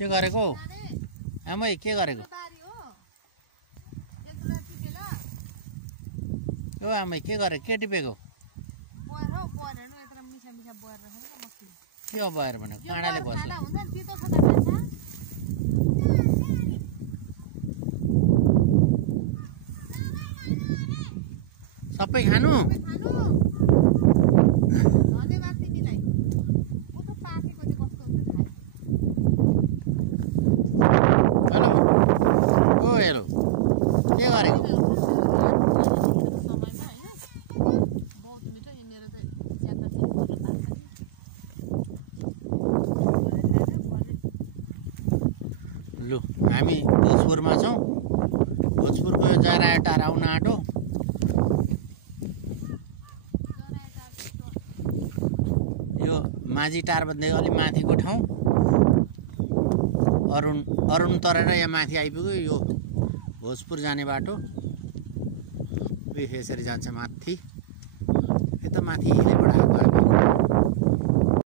के गरेको आमै के गरेको यो आमै के गरे के टिपेको के हो बयर भनेको काँडाले बस्छ सबै खानु हेलो के गरेको लु हामी भोजपुरमा छौँ भोजपुरको यो जराया टार आउन आँटो यो माझी टार भन्दै अलि माथिको ठाउँ अरुण तरेर यहाँ माथि आइपुग्यो यो भोजपुर जाने बाटो यसरी जान्छ माथि यता माथि हिलेबाट आएको हामी